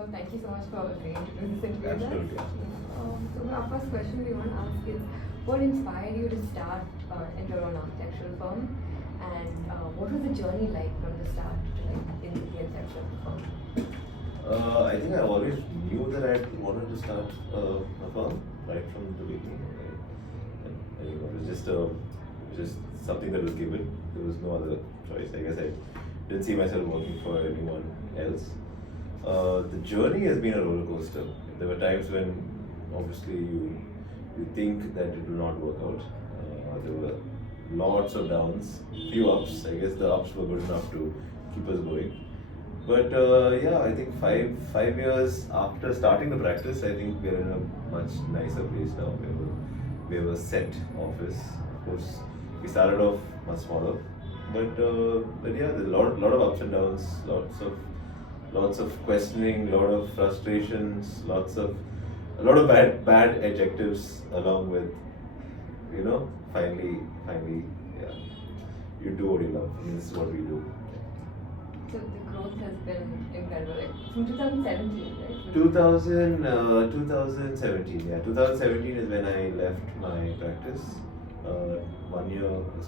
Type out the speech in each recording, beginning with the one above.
all, thank you so much for agreeing to do this interview. Absolutely. So our first question we want to ask is, what inspired you to start your own architectural firm, and what was the journey like from the start to in the inception of the firm? I think I always knew that I wanted to start a firm right from the beginning. It was just something that was given. There was no other choice. I guess I didn't see myself working for anyone else. The journey has been a roller coaster. There were times when obviously you think that it will not work out. There were lots of downs, few ups. I guess the ups were good enough to keep us going. But yeah, I think five years after starting the practice, I think we're in a much nicer place now. We have a set office. Of course, we started off much smaller, but yeah, there's a lot of ups and downs, lots of questioning, lot of frustrations, a lot of bad adjectives along with, finally, yeah, you do what you love. I mean, this is what we do. So the growth has been incredible, from 2017, right? 2017, yeah. 2017 is when I left my practice. 1 year is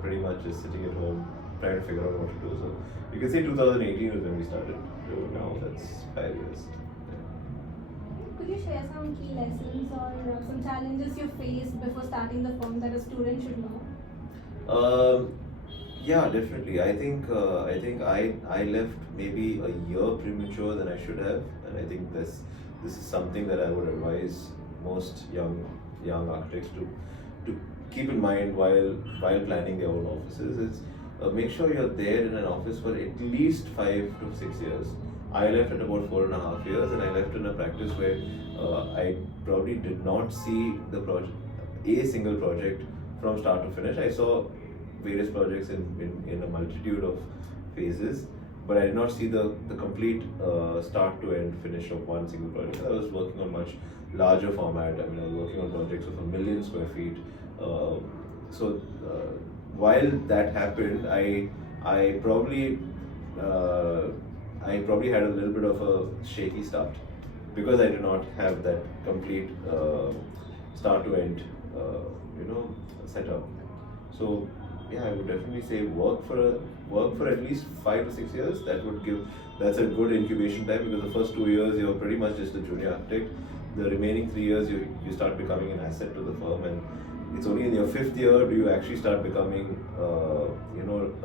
pretty much just sitting at home trying to figure out what to do. So you can say 2018 was when we started. So now that's 5 years. Could you share some key lessons or some challenges you faced before starting the firm that a student should know? Yeah, definitely. I think I left maybe a year premature than I should have, and I think this is something that I would advise most young architects to keep in mind while planning their own offices. It's make sure you're there in an office for at least 5 to 6 years. I left at about 4.5 years, and I left in a practice where I probably did not see a single project from start to finish. I saw various projects in a multitude of phases, but I did not see the complete start to end finish of one single project. I was working on much larger format. I mean, I was working on projects of 1 million square feet. So while that happened, I probably had a little bit of a shaky start because I did not have that complete start to end, setup. So yeah, I would definitely say work for at least 5 to 6 years. That's a good incubation time, because the first 2 years you're pretty much just a junior architect. The remaining 3 years you start becoming an asset to the firm, and it's only in your 5th year do you actually start becoming a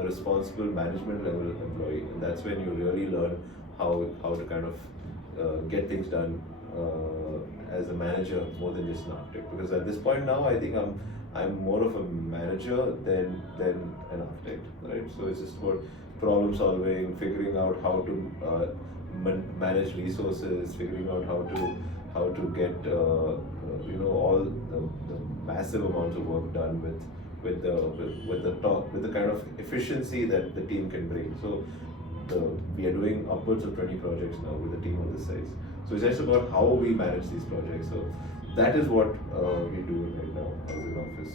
responsible management level employee, and that's when you really learn how to kind of get things done as a manager more than just an architect. Because at this point now, I think I'm more of a manager than an architect, right? So it's just about problem solving, figuring out how to manage resources, figuring out how to get all the massive amounts of work done with the kind of efficiency that the team can bring. So we are doing upwards of 20 projects now with a team of this size. So it's just about how we manage these projects. So that is what we do right now as an office,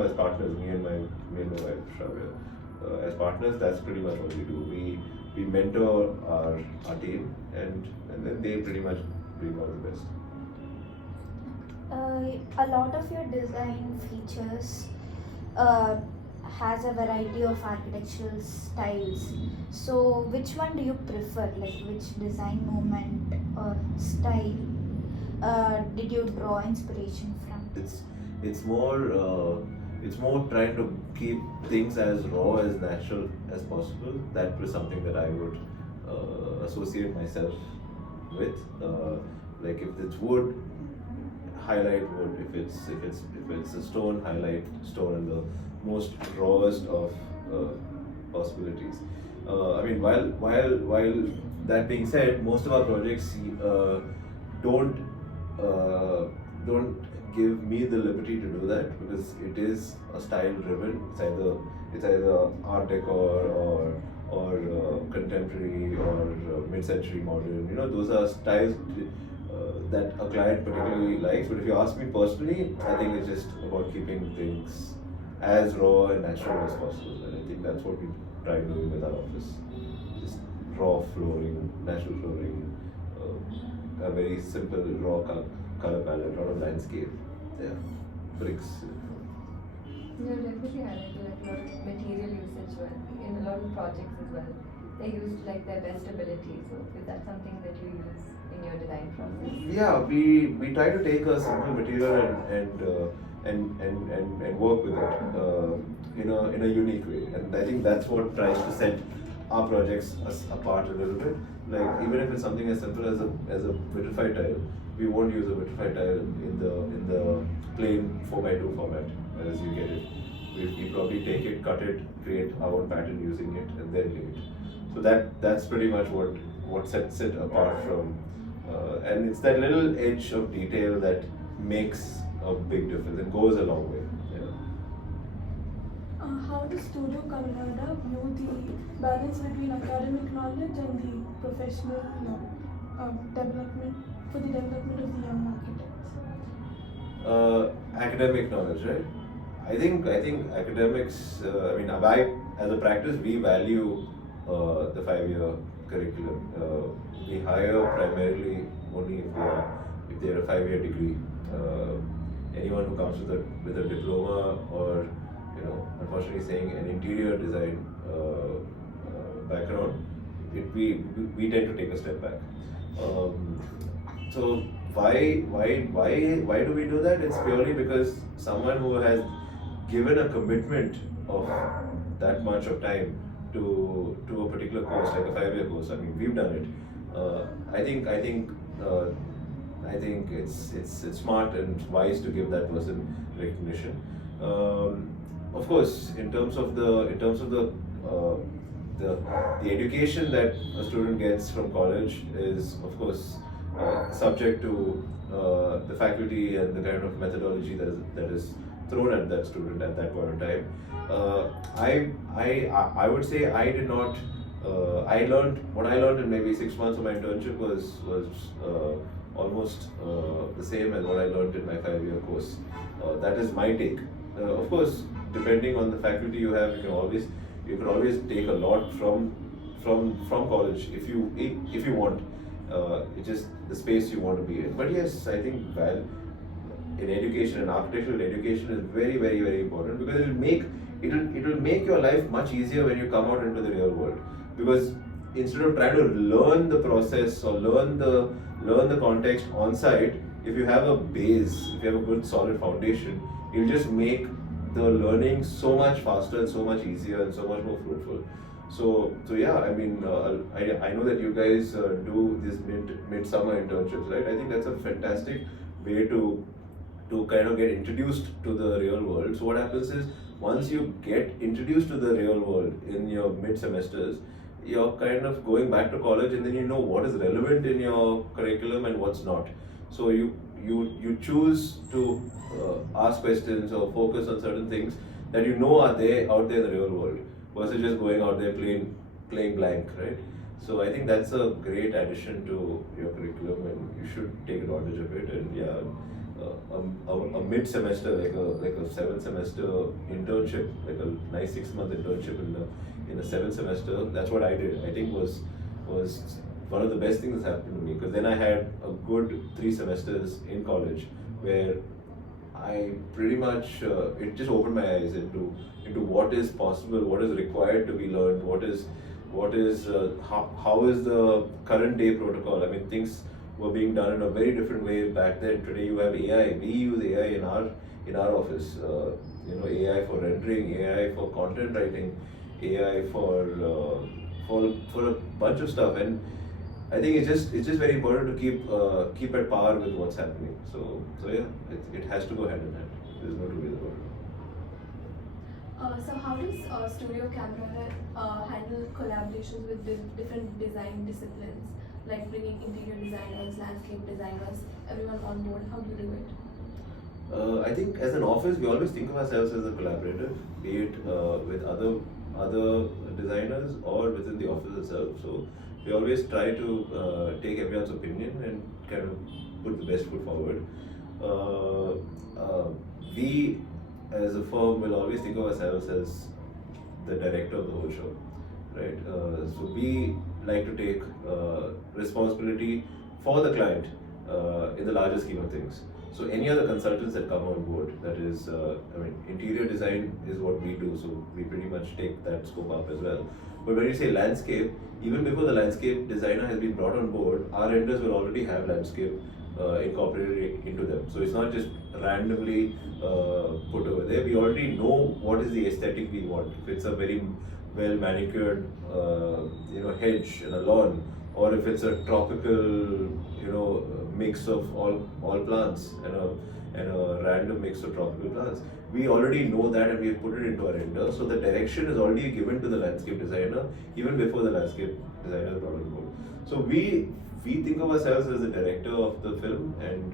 as partners. Me and my wife Shravya, as partners, that's pretty much what we do. We mentor our team, and then they pretty much bring out the best. A lot of your design features has a variety of architectural styles. So which one do you prefer? Like, which design moment or style did you draw inspiration from? It's more trying to keep things as raw, as natural as possible. That was something that I would associate myself with. Like if it's wood, highlight wood. If it's a stone, highlight stone in the most rawest of possibilities. I mean, while that being said, most of our projects don't give me the liberty to do that, because it is a style driven. It's either art decor or contemporary or mid-century modern. Those are styles that a client particularly likes. But if you ask me personally, I think it's just about keeping things as raw and natural as possible, and I think that's what we try doing with our office. Just raw flooring, natural flooring, a very simple raw color palette, a lot of landscape, yeah, bricks. You're definitely highlighting like a lot of material usage well in a lot of projects as well. They used like their best ability. So is that something that you use in your design process? Yeah, we try to take a simple material and work with it in a unique way, and I think that's what tries to set our projects apart a little bit. Like even if it's something as simple as a vitrified tile, we won't use a vitrified tile in the plain 4x2 format as you get it. We probably take it, cut it, create our own pattern using it, and then lay it. So that's pretty much what sets it apart from, and it's that little edge of detail that makes a big difference and goes a long way. Yeah. How does Studio Camarada view the balance between academic knowledge and the professional development for the development of the young architects? Academic knowledge, right? I think academics. As a practice, we value the 5-year curriculum. We hire primarily only if they are a 5-year degree. Anyone who comes with a diploma or unfortunately saying an interior design background, we tend to take a step back. So why do we do that? It's purely because someone who has given a commitment of that much of time to a particular course, like a 5-year course. I mean, we've done it. I think it's smart and wise to give that person recognition. Of course, in terms of the education that a student gets from college is of course subject to the faculty and the kind of methodology that is thrown at that student at that point in time. I would say I did not. I learned what I learned in maybe 6 months of my internship was almost the same as what I learned in my 5-year course. That is my take. Of course, depending on the faculty you have, you can always take a lot from college if you want. It's just the space you want to be in. But yes, I think in education and architectural education is very, very, very important because it will make your life much easier when you come out into the real world. Because instead of trying to learn the process or learn the context on site, if you have a base, if you have a good solid foundation, it'll just make the learning so much faster and so much easier and so much more fruitful. So yeah, I mean, I know that you guys do this midsummer internships, right? I think that's a fantastic way to kind of get introduced to the real world. So what happens is, once you get introduced to the real world in your mid-semesters, you're kind of going back to college, and then you know what is relevant in your curriculum and what's not. So you choose to ask questions or focus on certain things that you know are there out there in the real world, versus just going out there playing blank, right? So I think that's a great addition to your curriculum, and you should take advantage of it. And yeah, a mid-semester, like a 7th semester internship, like a nice 6-month internship in the 7th semester. That's what I did. I think was one of the best things that happened to me, because then I had a good 3 semesters in college where I pretty much it just opened my eyes into what is possible, what is required to be learned, how is the current day protocol. I mean, things were being done in a very different way back then. Today you have AI. We use AI in our office. AI for rendering, AI for content writing, AI for a bunch of stuff. And I think it's just very important to keep at par with what's happening. So yeah, it has to go hand in hand. There's no two ways about it. So how does Studio Camara handle collaborations with different design disciplines, like bringing interior designers, landscape designers, everyone on board? How do you do it? I think as an office, we always think of ourselves as a collaborative, be it with other designers or within the office itself. So we always try to take everyone's opinion and kind of put the best foot forward. We as a firm will always think of ourselves as the director of the whole show, right? So like to take responsibility for the client in the larger scheme of things. So any other consultants that come on board, that is, interior design is what we do, so we pretty much take that scope up as well. But when you say landscape, even before the landscape designer has been brought on board, our renders will already have landscape incorporated into them. So it's not just randomly put over there. We already know what is the aesthetic we want. If it's a very well manicured, hedge and a lawn, or if it's a tropical, mix of all plants and a random mix of tropical plants. We already know that and we have put it into our render. So the direction is already given to the landscape designer even before the landscape designer is brought on board. So we think of ourselves as the director of the film and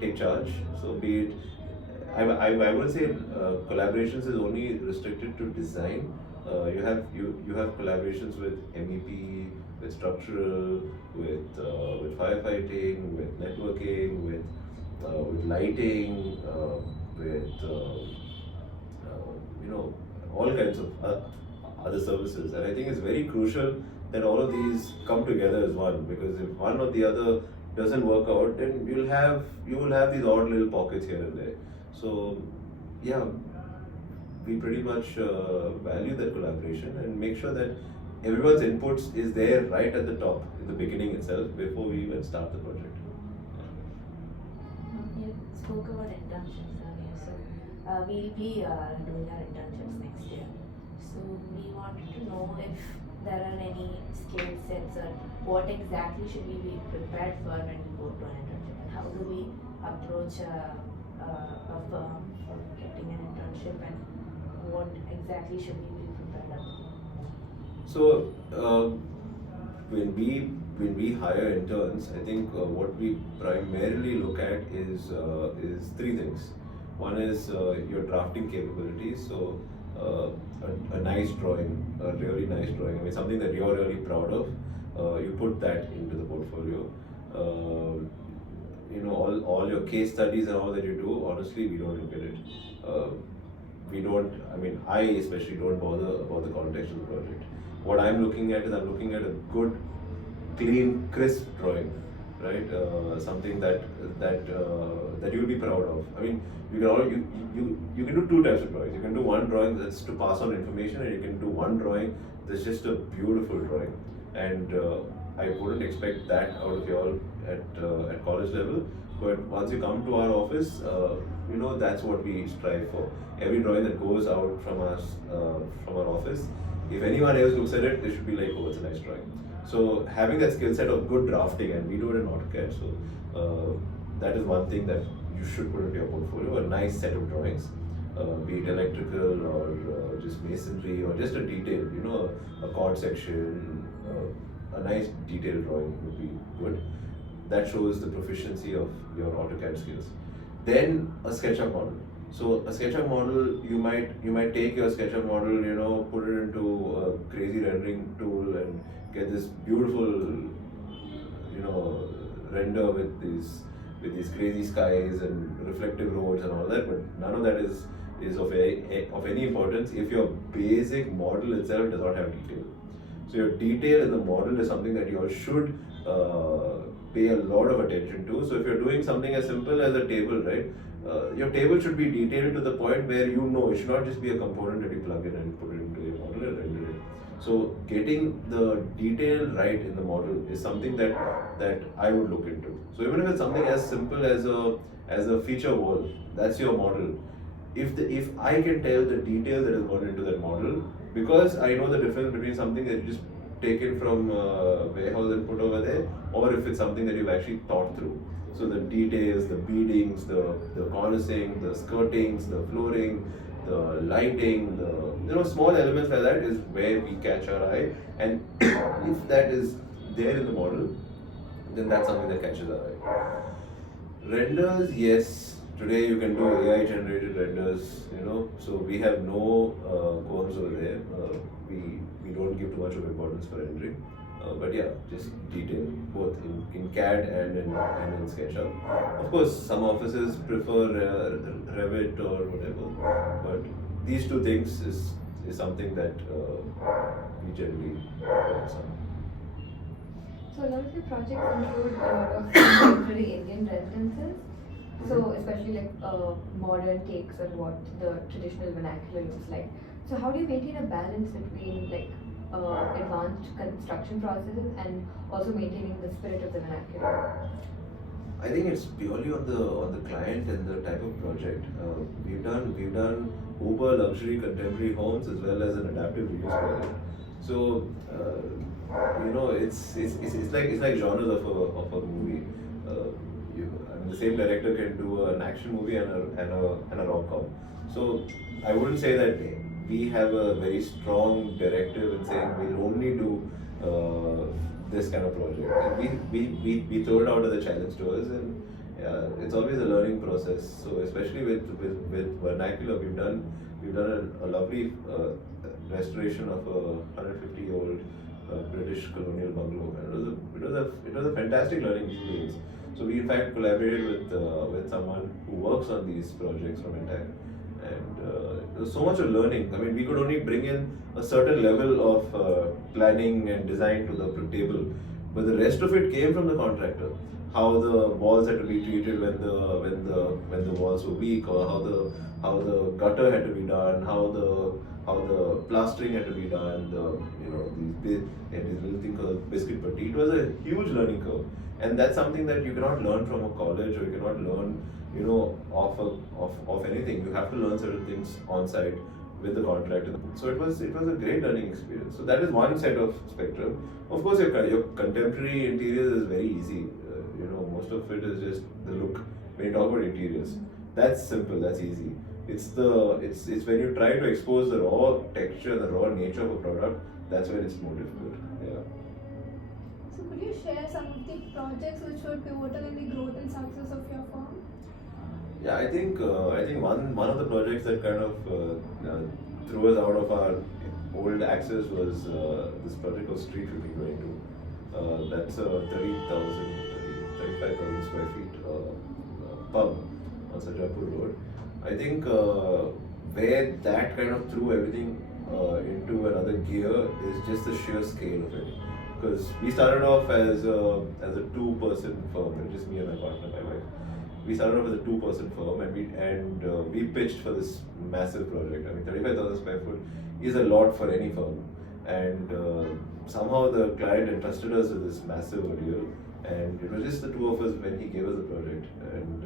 take charge. So be it, I would say collaborations is only restricted to design. You have collaborations with MEP, with structural, with firefighting, with networking, with lighting, with all kinds of other services. And I think it's very crucial that all of these come together as one, because if one or the other doesn't work out, then you will have these odd little pockets here and there. So yeah, we pretty much value that collaboration and make sure that everyone's inputs is there right at the top in the beginning itself before we even start the project. You spoke about internships earlier, so we'll be doing our internships next year. So we wanted to know if there are any skill sets or what exactly should we be prepared for when we go to an internship, and how do we approach a firm for getting an internship, and what exactly should we be prepared for? So when we hire interns, I think what we primarily look at is three things. One is your drafting capabilities. So a nice drawing, a really nice drawing. I mean, something that you're really proud of. You put that into the portfolio. All your case studies and all that you do. Honestly, we don't look at it. I especially don't bother about the context of the project. What I'm looking at is I'm looking at a good, clean, crisp drawing, right? Something that you'll be proud of. I mean, you can do two types of drawings. You can do one drawing that's to pass on information, and you can do one drawing that's just a beautiful drawing. And I wouldn't expect that out of you all at college level. But once you come to our office, that's what we strive for. Every drawing that goes out from us, from our office, if anyone else looks at it, they should be like, oh, it's a nice drawing. So having that skill set of good drafting, and we do it in AutoCAD, so that is one thing that you should put into your portfolio, a nice set of drawings, be it electrical or just masonry or just a detail, a chord section, a nice detailed drawing would be good. That shows the proficiency of your AutoCAD skills. Then a SketchUp model. So a SketchUp model, you might take your SketchUp model, put it into a crazy rendering tool and get this beautiful, render with these crazy skies and reflective roads and all that. But none of that is of any importance if your basic model itself does not have detail. So your detail in the model is something that you all should pay a lot of attention to. So if you're doing something as simple as a table, right? Your table should be detailed to the point where it should not just be a component that you plug in and put it into your model and render it. So getting the detail right in the model is something that I would look into. So even if it's something as simple as a feature wall, that's your model. If I can tell the detail that is gone into that model, because I know the difference between something that you just taken from a warehouse and put over there, or if it's something that you've actually thought through. So the details, the beadings, the cornicing, the skirtings, the flooring, the lighting, the small elements like that is where we catch our eye. And if that is there in the model, then that's something that catches our eye. Renders, yes. Today you can do AI generated renders, so we have no qualms over there. We don't give too much of importance for rendering. But yeah, just detail, both in CAD and in SketchUp. Of course, some offices prefer Revit or whatever, but these two things is is something that we generally focus on. So a lot of your projects include a lot of contemporary Indian residences. So especially like modern takes on what the traditional vernacular looks like. So how do you maintain a balance between like advanced construction processes and also maintaining the spirit of the vernacular? I think it's purely on the client and the type of project. We've done uber luxury contemporary homes as well as an adaptive reuse project. So it's like genres of a movie. I mean, the same director can do an action movie and a rom-com. So I wouldn't say that we have a very strong directive in saying we'll only do this kind of project. And we throw it out as a challenge to us, and it's always a learning process. So especially with vernacular, we've done a lovely restoration of a 150-year-old British colonial bungalow, and it was a fantastic learning experience. So we in fact collaborated with someone who works on these projects from Intact, and there was so much of learning. I mean, we could only bring in a certain level of planning and design to the table, but the rest of it came from the contractor. How the walls had to be treated when the walls were weak, or how the gutter had to be done, how the plastering had to be done. These little thing called biscuit putty. It was a huge learning curve, and that's something that you cannot learn from a college, or you cannot learn off anything. You have to learn certain things on site with the contractor. So it was a great learning experience. So that is one set of spectrum. Of course, your contemporary interiors is very easy. Most of it is just the look. When you talk about interiors, that's simple. That's easy. It's when you try to expose the raw texture, the raw nature of a product. That's when it's more difficult. Yeah. So could you share some of the projects which were pivotal in the growth and success of your firm? Yeah, I think one of the projects that kind of threw us out of our old axis was this project called Street 1522. That's a 35,000 square feet pub on Sajapur Road. I think where that kind of threw everything into another gear is just the sheer scale of it. Because we started off as a two-person firm, just me and my partner, my wife. We started off as a two-person firm, and we pitched for this massive project. I mean, 35,000 square foot is a lot for any firm, and somehow the client entrusted us with this massive ordeal, and it was just the two of us when he gave us the project, and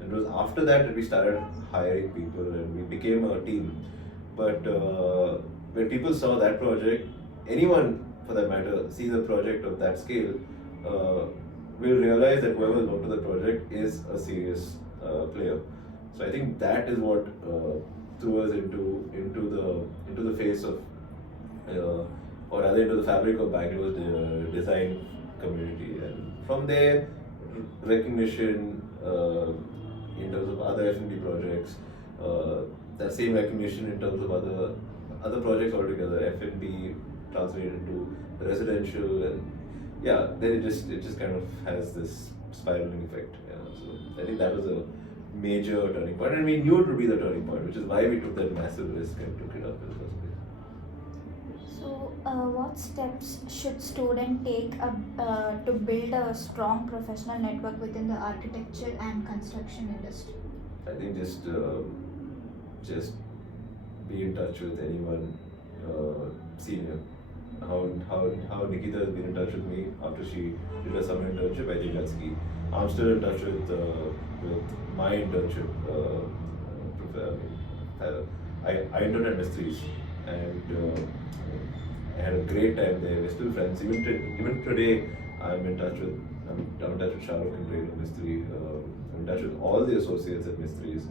it was after that we started hiring people, and we became a team. But when people saw that project, anyone for that matter sees a project of that scale, will realize that whoever worked on the project is a serious player. So I think that is what threw us into the face of, or rather into the fabric of Bangalore's design community, and from there recognition in terms of other F&B projects, that same recognition in terms of other projects altogether, F&B translated into residential, and yeah, then it just kind of has this spiraling effect. Yeah. So I think that was a major turning point, and we knew it would be the turning point, which is why we took that massive risk and took it up in the first place. So, what steps should student take to build a strong professional network within the architecture and construction industry? I think just be in touch with anyone senior. How Nikita has been in touch with me after she did her summer internship, I think that's key. I'm still in touch with my internship. I interned at Mistries, and I had a great time there. We're still friends. Even today, I'm in touch with Shahrukh and Ray at Mistry. I'm in touch with all the associates at Mistries.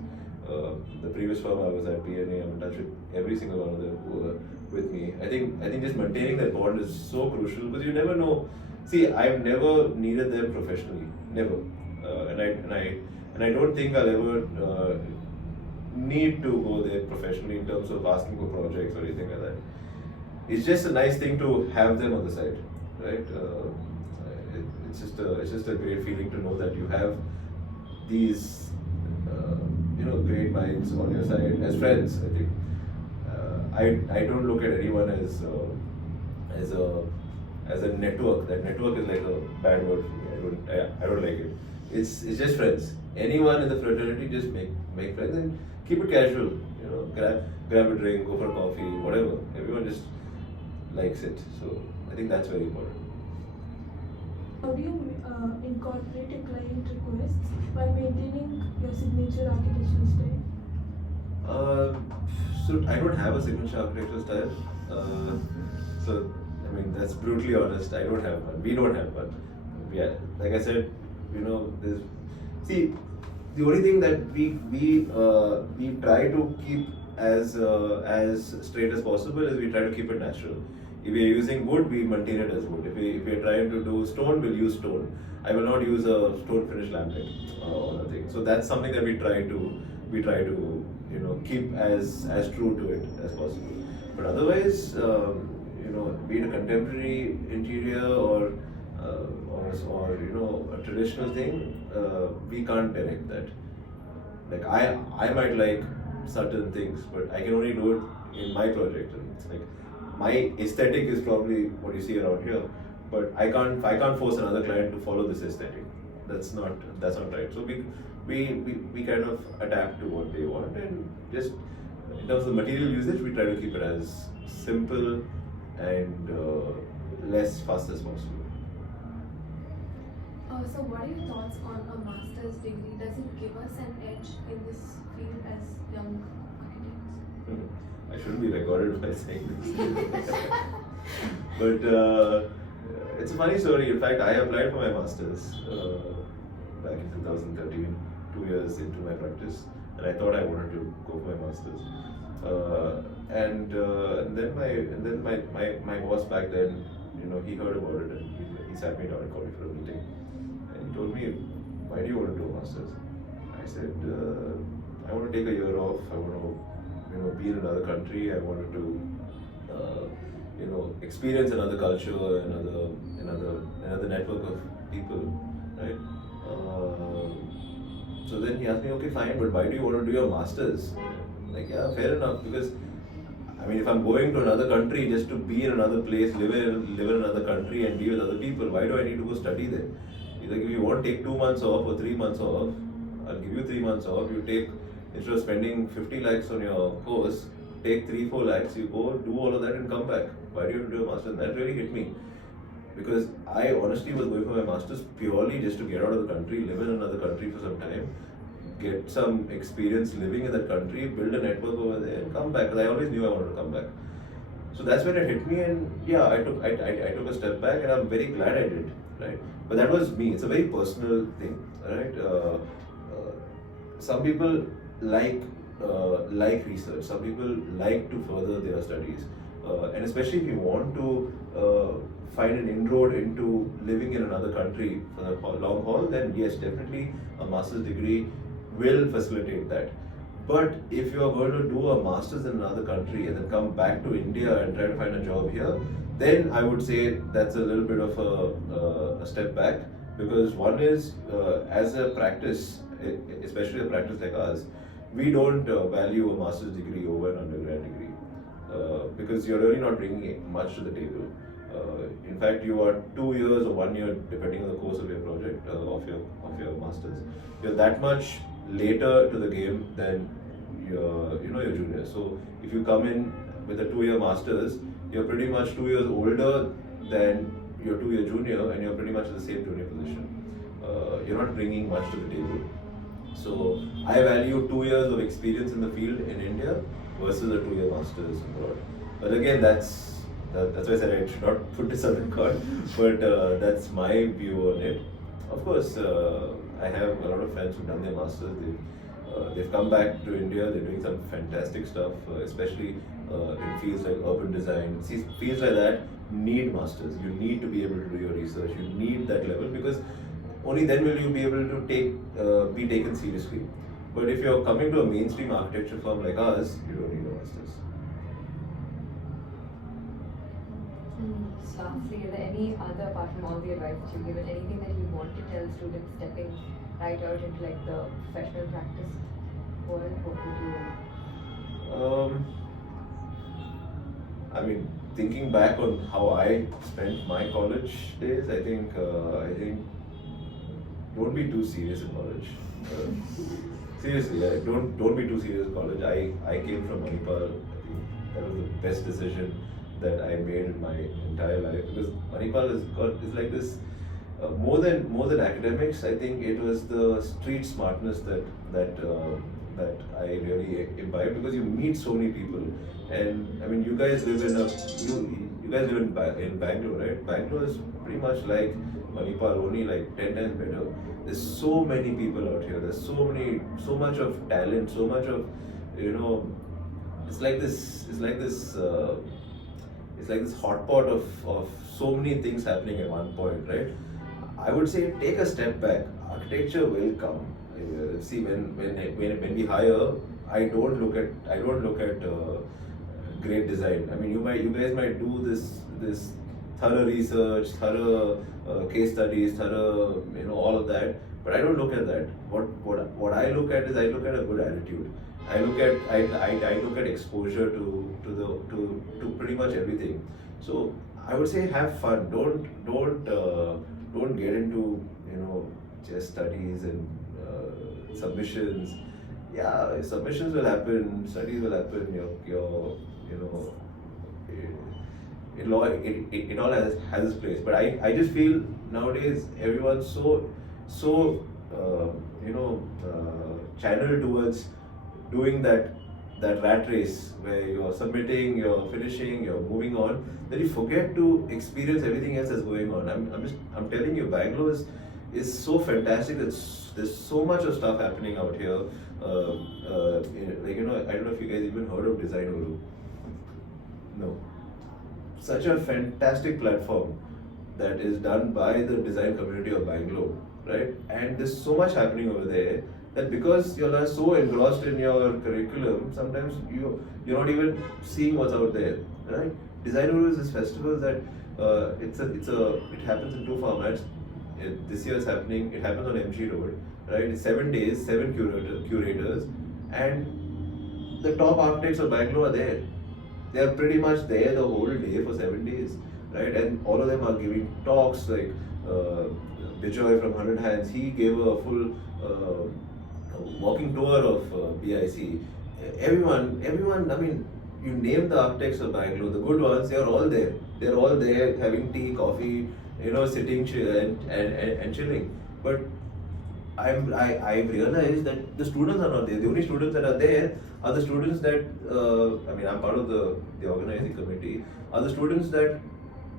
The previous firm I was at, PNA, I'm in touch with every single one of them who were with me. I think just maintaining that bond is so crucial, because you never know. See, I've never needed them professionally, never, and I don't think I'll ever need to go there professionally in terms of asking for projects or anything like that. It's just a nice thing to have them on the side, right? It's just a great feeling to know that you have these great minds on your side as friends. I think I don't look at anyone as a as a network. That network is like a bad word for me. I don't like it. It's just friends. Anyone in the fraternity, just make friends and keep it casual. You know, grab a drink, go for coffee, whatever. Everyone just likes it. So I think that's very important. How do you incorporate your client requests while maintaining your signature architectural style? So I don't have a signature architectural style. So I mean that's brutally honest. I don't have one. We don't have one. Yeah, like I said, you know, there's see the only thing that we try to keep as straight as possible is we try to keep it natural. If we are using wood, we maintain it as wood. If we are trying to do stone, we'll use stone. I will not use a stone finished laminate or nothing. So that's something that we try to you know keep as true to it as possible. But otherwise, you know, be it a contemporary interior or you know a traditional thing, we can't direct that. Like I might like certain things, but I can only do it in my project. And it's like my aesthetic is probably what you see around here, but I can't force another client to follow this aesthetic. That's not right. So we kind of adapt to what they want, and just in terms of material usage, we try to keep it as simple and less fast as possible. So what are your thoughts on a master's degree? Does it give us an edge in this field as young architects? I shouldn't be recorded by saying this. But it's a funny story. In fact, I applied for my master's back in 2013, 2 years into my practice, and I thought I wanted to go for my master's. And then my boss back then, you know, he heard about it and he sat me down and called me for a meeting. And he told me, "Why do you want to do a master's?" I said, "I want to take a year off. I want to, you know, be in another country. I wanted to, you know, experience another culture, another network of people, right?" So then he asked me, "Okay, fine, but why do you want to do your masters?" Like, yeah, fair enough, because I mean, if I'm going to another country just to be in another place, live in another country and be with other people, why do I need to go study there? He's like, if you want to take 2 months off or 3 months off, I'll give you 3 months off. You take, instead of spending 50 lakhs on your course, take 3-4 lakhs, you go do all of that and come back. Why do you have to do a master? And that really hit me. Because I honestly was going for my masters purely just to get out of the country, live in another country for some time, get some experience living in that country, build a network over there, and come back. Because I always knew I wanted to come back. So that's when it hit me, and yeah, I took a step back, and I'm very glad I did, right? But that was me. It's a very personal thing, right? Some people like research. Some people like to further their studies, and especially if you want to find an inroad into living in another country for the long haul, then yes, definitely a master's degree will facilitate that. But if you are going to do a master's in another country and then come back to India and try to find a job here, then I would say that's a little bit of a step back, because one is as a practice, especially a practice like ours, we don't value a master's degree over an undergrad degree because you're really not bringing much to the table. In fact, you are 2 years or 1 year, depending on the course of your project of your masters. You're that much later to the game than your junior. So if you come in with a 2-year masters, you're pretty much 2 years older than your 2-year junior, and you're pretty much in the same junior position. You're not bringing much to the table. So I value 2 years of experience in the field in India versus a 2-year masters abroad. But again, that's why I said I should not put this on record. But that's my view on it. Of course, I have a lot of friends who've done their masters. They've come back to India. They're doing some fantastic stuff, especially in fields like urban design. See, fields like that need masters. You need to be able to do your research. You need that level, because only then will you be able to be taken seriously. But if you're coming to a mainstream architecture firm like ours, you don't need a master's. Lastly, is there any other, apart from all the advice that you've given, anything that you want to tell students stepping right out into like the professional practice world? What would you? I mean, thinking back on how I spent my college days, I think don't be too serious in college. Seriously, yeah, don't be too serious in college. I came from Manipal. I think that was the best decision that I made in my entire life, because Manipal is like this. More than academics, I think it was the street smartness that I really imbibed, because you meet so many people. And I mean, you guys live in you guys live in Bangalore, right? Bangalore is pretty much like Manipal, only like 10 times better. There's so many people out here. There's so much of talent, so much of, you know, it's like this. It's like this hot pot of so many things happening at one point, right? I would say take a step back. Architecture will come. See, when we hire, I don't look at great design. I mean, you guys might do this thorough research, thorough case studies, thorough, you know, all of that. But I don't look at that. What I look at is, I look at a good attitude. I look at exposure to pretty much everything. So I would say have fun. Don't get into, you know, just studies and submissions. Yeah, submissions will happen, studies will happen. Your you know, it all has its place. But I just feel nowadays everyone's so channeled towards doing that rat race where you're submitting, you're finishing, you're moving on, that you forget to experience everything else that's going on. I'm telling you, Bangalore is so fantastic. There's so much of stuff happening out here. Like, you know, I don't know if you guys even heard of Design Guru. No. Such a fantastic platform that is done by the design community of Bangalore, right? And there's so much happening over there that because you're so engrossed in your curriculum, sometimes you're not even seeing what's out there, right? Design Guru is this festival that it happens in two formats. This year is happening. It happens on MG Road, right? It's 7 days, 7 curators, and the top architects of Bangalore are there. They are pretty much there the whole day for 7 days, right? And all of them are giving talks. Like Bijoy from 100 Hands, he gave a full walking tour of BIC. Everyone. I mean, you name the architects of Bangalore, the good ones. They are all there. They are all there having tea, coffee, you know, sitting and chilling. But I've realized that the students are not there. The only students that are there are the students that I mean, I'm part of the organizing committee. Are the students that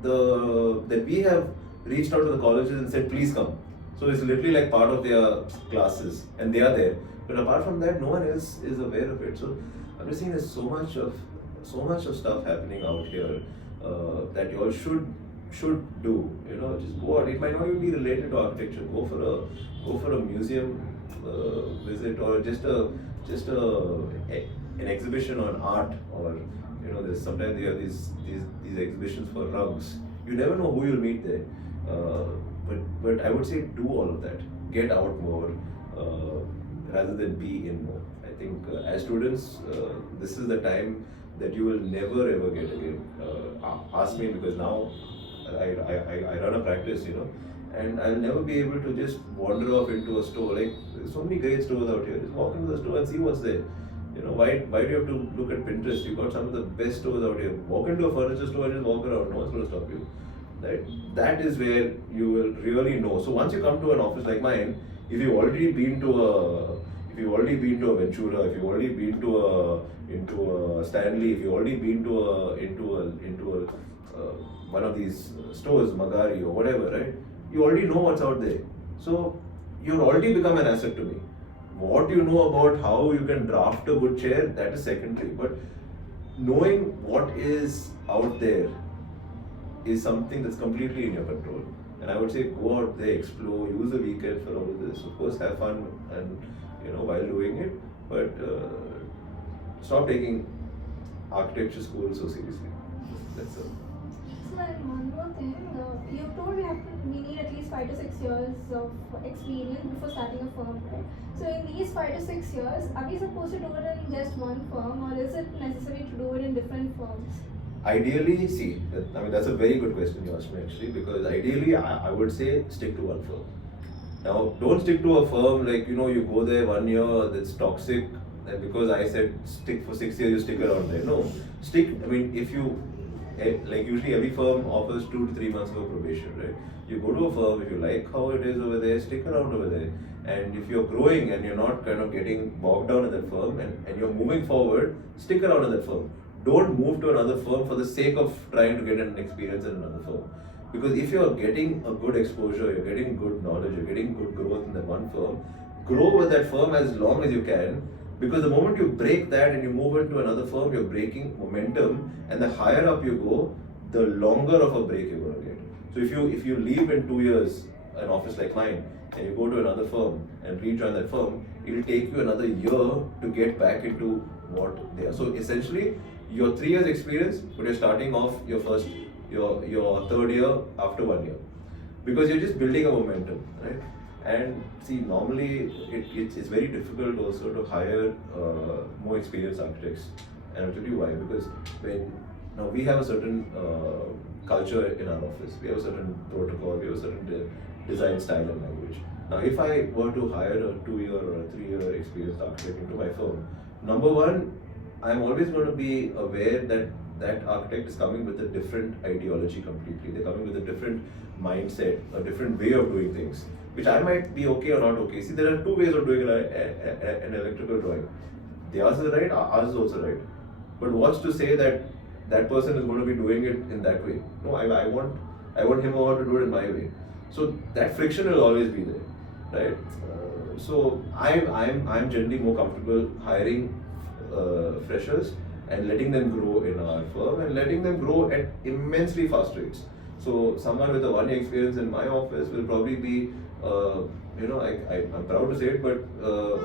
we have reached out to the colleges and said, please come. So it's literally like part of their classes, and they are there. But apart from that, no one else is aware of it. So I'm just saying, there's so much of stuff happening out here that you all should do. You know, just go out. It might not even be related to architecture. Go for a museum visit, or just an exhibition on art, or, you know, there's sometimes they have these exhibitions for rugs. You never know who you'll meet there. But I would say do all of that. Get out more rather than be in more. I think as students, this is the time that you will never ever get again. Ask me, because now I run a practice, you know, and I'll never be able to just wander off into a store. Like, there's so many great stores out here. Just walk into the store and see what's there. You know, why do you have to look at Pinterest? You've got some of the best stores out here. Walk into a furniture store and just walk around. No one's going to stop you. That is where you will really know. So once you come to an office like mine, if you've already been to a Ventura, if you've already been into a Stanley, if you've already been into one of these stores, Magari or whatever, right? You already know what's out there. So you've already become an asset to me. What you know about how you can draft a good chair, that is secondary. But knowing what is out there is something that's completely in your control. And I would say go out there, explore, use the weekend for all of this. Of course, have fun and, you know, while doing it, but stop taking architecture school so seriously. That's all. So then one more thing, you told we need at least 5 to 6 years of experience before starting a firm, right? So in these 5 to 6 years, are we supposed to do it in just one firm, or is it necessary to do it in different firms? Ideally, see, that's a very good question you asked me actually, because ideally I would say stick to one firm. Now, don't stick to a firm like, you go there 1 year, that's toxic, and because I said stick for 6 years, you stick around there. No, stick, if you, like usually every firm offers 2 to 3 months of probation, right? You go to a firm, if you like how it is over there, stick around over there. And if you're growing and you're not kind of getting bogged down in that firm and you're moving forward, stick around in that firm. Don't move to another firm for the sake of trying to get an experience in another firm. Because if you're getting a good exposure, you're getting good knowledge, you're getting good growth in that one firm, grow with that firm as long as you can. Because the moment you break that and you move into another firm, you're breaking momentum, and the higher up you go, the longer of a break you're going to get. So if you leave in 2 years an office like mine and you go to another firm and rejoin that firm, it'll take you another year to get back into what they are. So essentially, your 3 years experience, but you're starting off your third year after 1 year, because you're just building a momentum, right? And see, normally it's very difficult also to hire more experienced architects, and I'll tell you why. Because now we have a certain culture in our office, we have a certain protocol, we have a certain design style and language. Now, if I were to hire a 2-year or a 3-year experienced architect into my firm, number one, I'm always going to be aware that that architect is coming with a different ideology completely. They're coming with a different mindset, a different way of doing things, which I might be okay or not okay. See, there are 2 ways of doing an electrical drawing. Theirs is right, ours is also right. But what's to say that that person is going to be doing it in that way? No, I want him or her to do it in my way. So that friction will always be there, right? So I'm generally more comfortable hiring freshers and letting them grow in our firm and letting them grow at immensely fast rates. So someone with a 1 year experience in my office will probably be, I'm proud to say it, but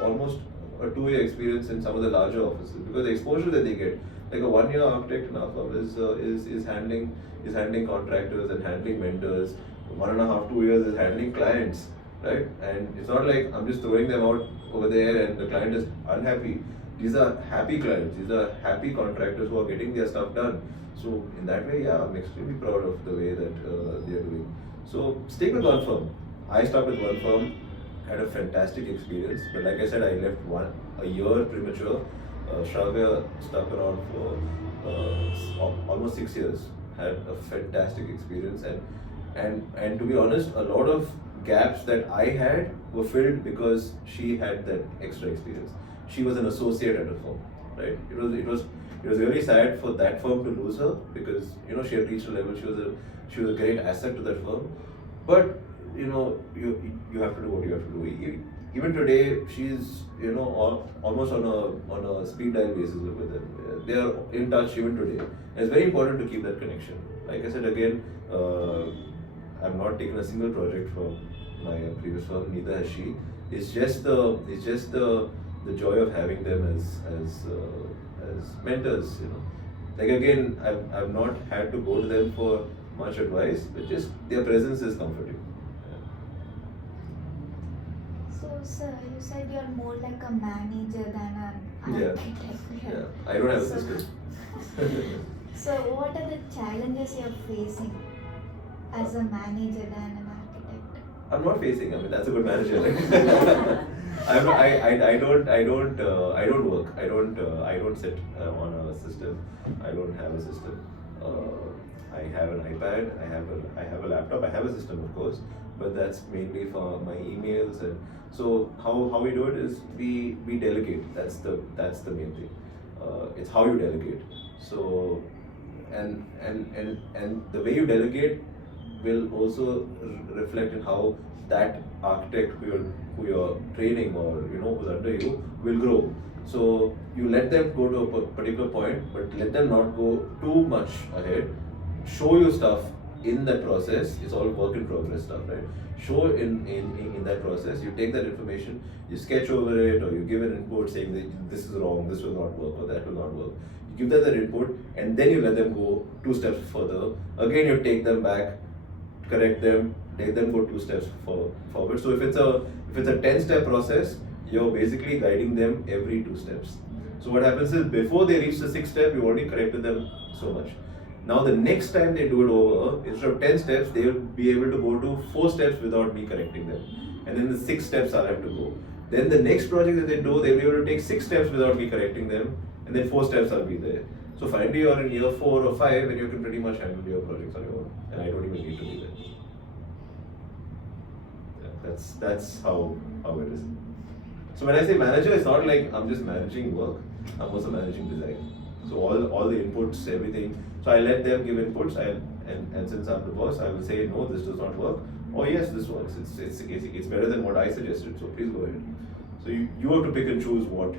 almost a 2 year experience in some of the larger offices, because the exposure that they get, like a 1 year architect in our firm is handling contractors and handling vendors. 1.5 to 2 years is handling clients, right? And it's not like I'm just throwing them out over there and the client is unhappy. These are happy clients, these are happy contractors who are getting their stuff done. So in that way, yeah, I'm extremely proud of the way that they are doing. So stick with one firm. I stuck with one firm, had a fantastic experience, but like I said, I left a year premature. Shravya stuck around for almost 6 years, had a fantastic experience, and to be honest, a lot of gaps that I had were filled because she had that extra experience. She was an associate at a firm, right? It was really sad for that firm to lose her, because she had reached a level. She was a great asset to that firm, but you have to do what you have to do. Even today, she's almost on a speed dial basis with them. They are in touch even today. And it's very important to keep that connection. Like I said again, I've not taken a single project from my previous firm. Neither has she. It's just the joy of having them as mentors. Like again, I've not had to go to them for much advice, but just their presence is comforting. So, sir, you said you're more like a manager than an architect. Yeah. I don't have a So- system. So, what are the challenges you're facing as a manager than an architect? I'm not facing. That's a good manager. I don't work. I don't sit on a system. I don't have a system. I have an iPad. I have a laptop. I have a system, of course, but that's mainly for my emails. And so how we do it is we delegate. That's the main thing. It's how you delegate. So and the way you delegate will also reflect in how that architect who you're training or who's under you will grow. So you let them go to a particular point, but let them not go too much ahead. Show you stuff in that process. It's all work in progress stuff, right? Show in that process. You take that information, you sketch over it, or you give an input saying that this is wrong, this will not work, or that will not work. You give them that input, and then you let them go 2 steps further. Again, you take them back, correct them, let them go 2 steps forward. So if it's a 10-step process, you're basically guiding them every 2 steps. So what happens is, before they reach the 6th step, you've already corrected them so much. Now the next time they do it over, instead of 10 steps, they will be able to go to 4 steps without me correcting them. And then the 6 steps I'll have to go. Then the next project that they do, they'll be able to take 6 steps without me correcting them, and then 4 steps I'll be there. So finally you're in year 4 or 5 and you can pretty much handle your projects on your own. And I don't even need to be there. Yeah, that's how it is. So when I say manager, it's not like I'm just managing work, I'm also managing design. So all the inputs, everything. So I let them give inputs, and since I'm the boss, I will say no, this does not work, or yes, this works. It's better than what I suggested. So please go ahead. So you have to pick and choose what,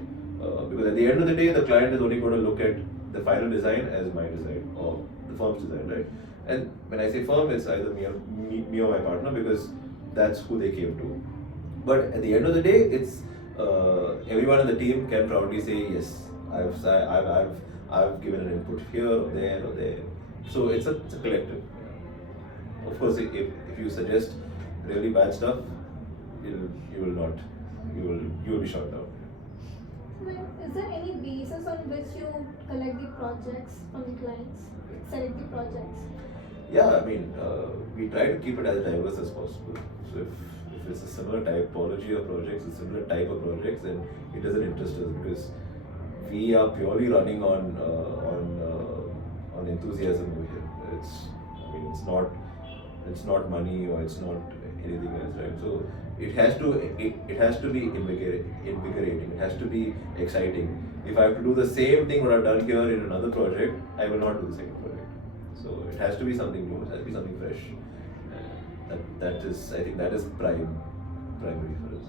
because at the end of the day, the client is only going to look at the final design as my design or the firm's design, right? And when I say firm, it's either me or my partner, because that's who they came to. But at the end of the day, it's everyone on the team can proudly say yes. I've given an input here or there. So it's a collective. Of course, if you suggest really bad stuff, you will be shot down. Is there any basis on which you collect the projects from the clients, select the projects? Yeah, I mean, we try to keep it as diverse as possible. So if it's a similar typology of projects, a similar type of projects, then it doesn't interest us, because we are purely running on enthusiasm over here. It's not money or it's not anything else, right? So it has to be invigorating. It has to be exciting. If I have to do the same thing what I've done here in another project, I will not do the same project. So it has to be something new. It has to be something fresh. I think that is primary for us.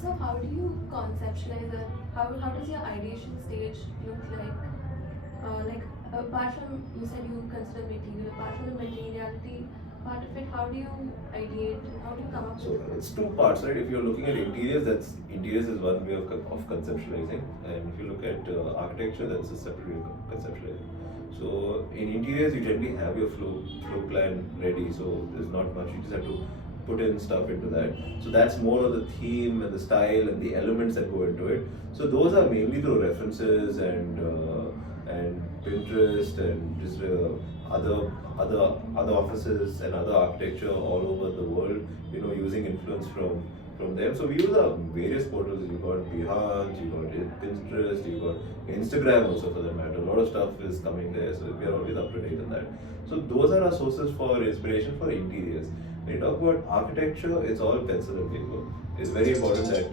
So how do you conceptualize it? How does your ideation stage look like? Apart from, you said you consider material, apart from the materiality part of it, how do you ideate and how do you come up So with it? it's 2 parts, right? If you're looking at interiors, interiors is one way of conceptualizing, and if you look at architecture, that's a separate way of conceptualizing. So in interiors, you generally have your flow plan ready, so there's not much. You just have to put in stuff into that. So that's more of the theme and the style and the elements that go into it. So those are mainly through references and Pinterest and just other offices and other architecture all over the world. Using influence from them. So we use various portals. You got Behance, you got Pinterest, you got Instagram also, for that matter. A lot of stuff is coming there, so we are always up to date on that. So those are our sources for inspiration for interiors. When you talk about architecture, it's all pencil and paper. It's very important that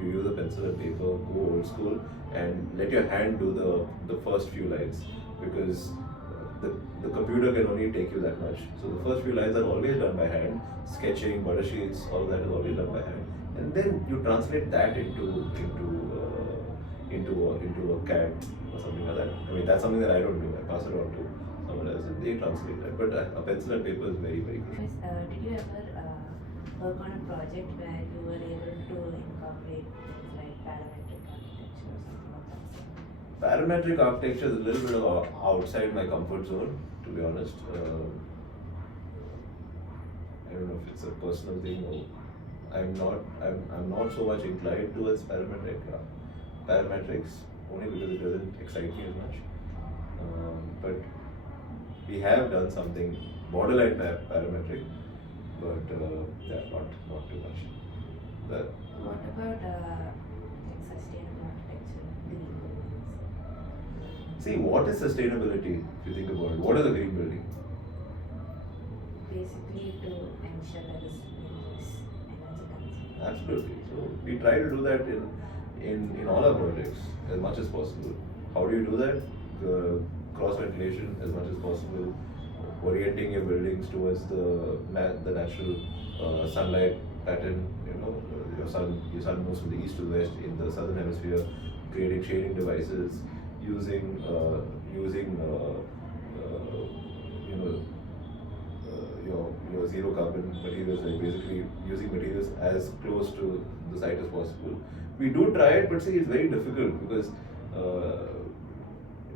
you use a pencil and paper, go old school, and let your hand do the first few lines, because the computer can only take you that much. So the first few lines are always done by hand. Sketching, butter sheets, all that is always done by hand, and then you translate that into a CAD or something like that. I mean, that's something that I don't do. I pass it on to someone else and they translate that. But a pencil and paper is very, very crucial. Did you ever work on a project where you were able to incorporate things like parametric architecture or something like that? Parametric architecture is a little bit of outside my comfort zone, to be honest. I don't know if it's a personal thing or I'm not so much inclined towards parametrics, only because it doesn't excite me as much. But we have done something borderline parametric, but yeah, not too much. But What about sustainable architecture? see, what is sustainability? If you think about it, what is a green building? Basically, to ensure that is energy consumption. Absolutely. So we try to do that in all our projects as much as possible. How do you do that? Cross ventilation as much as possible, orienting your buildings towards the natural sunlight pattern. Your sun moves from the east to the west in the southern hemisphere, creating shading devices, using your zero carbon materials, like basically using materials as close to the site as possible. We do try it, but see, it's very difficult because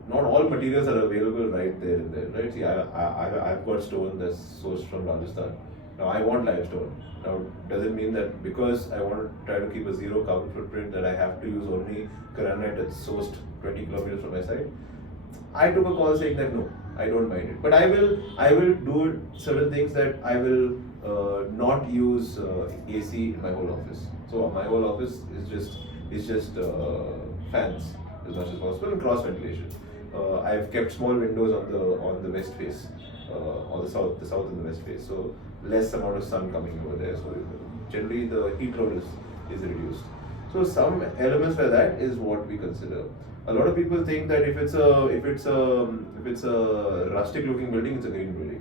not all materials are available right there and then, right? See, I've got stone that's sourced from Rajasthan. Now I want limestone. Now, does it mean that because I want to try to keep a zero carbon footprint that I have to use only granite that's sourced 20 kilometers from my site? I took a call saying that no, I don't mind it. But I will do certain things that I will not use AC in my whole office. So my whole office is just fans as much as possible and cross ventilation. I've kept small windows on the west face, or the south and the west face. So less amount of sun coming over there. So generally the heat load is reduced. So some elements like that is what we consider. A lot of people think that if it's a rustic looking building, it's a green building.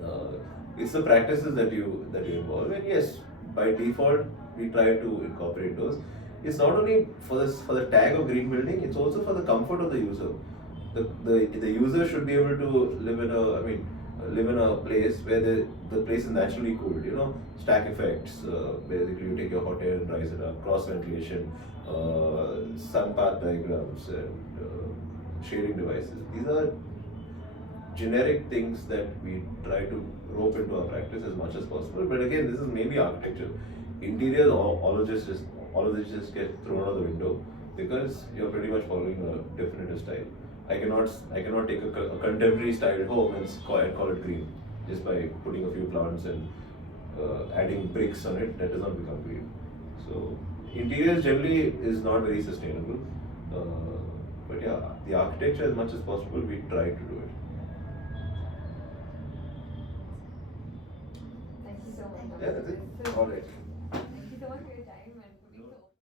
No, it's the practices that you involve, and yes, by default we try to incorporate those. It's not only for the tag of green building; it's also for the comfort of the user. The user should be able to live in a place where the place is naturally cooled. You know, stack effects. Basically, you take your hot air and rise it up. Cross ventilation, sun path diagrams, and shading devices. These are generic things that we try to rope into our practice as much as possible. But again, this is maybe architecture. Interiors, all of this just get thrown out the window because you're pretty much following a definitive style. I cannot take a contemporary style home and call it green just by putting a few plants and adding bricks on it. That does not become green. So interiors generally is not very sustainable. But yeah, the architecture as much as possible we try to do it. Thank you so much. Yeah, that's it. All right.